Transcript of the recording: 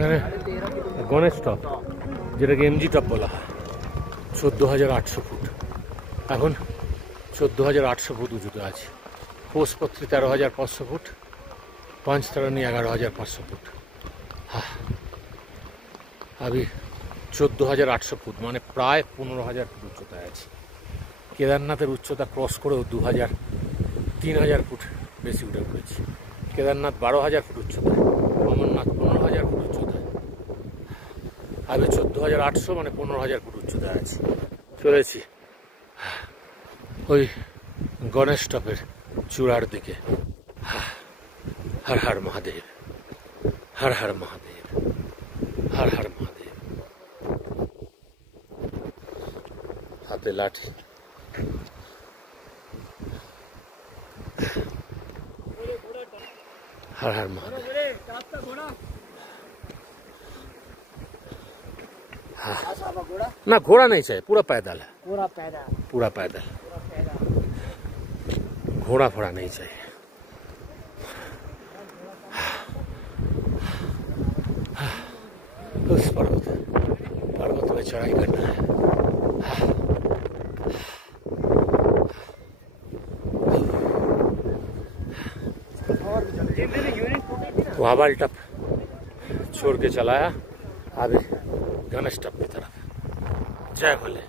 এখানে গণেশ টপ, যেটাকে MG top বলা হয়, 14,800 ফুট। এখন 14,800 ফুট উঁচুতে আছে। পোষপত্রী 13,500 ফুট, পাঁচতারানি 11,500 ফুট। আমি 14,800 ফুট মানে প্রায় 15,000 ফুট উচ্চতায় আছে। কেদারনাথের উচ্চতা ক্রস করেও 3,000 ফুট বেশি উঠে পড়েছি। কেদারনাথ 12,000 ফুট উচ্চতায়, অমরনাথ 15,000 ফুট উচ্চতায়। আমি 14,800 মানে 15,000 ফুট উচ্চতায় আছি। চলেছি ওই গণেশ টপের চূড়ার দিকে। হর হর মহাদেব, হর হর মহাদেব, হর হর মহাদেব। হাতে লাঠি। हर हर महादेव। हाँ ना, घोड़ा नहीं चाहिए, पूरा पैदल है, पूरा पैदल। घोड़ा फोड़ा नहीं चाहिए। उस पर्वत में चढ़ाई करना है। वाबल टप छोड़ के चलाया अभी गणेश टप की तरफ। जय भोले।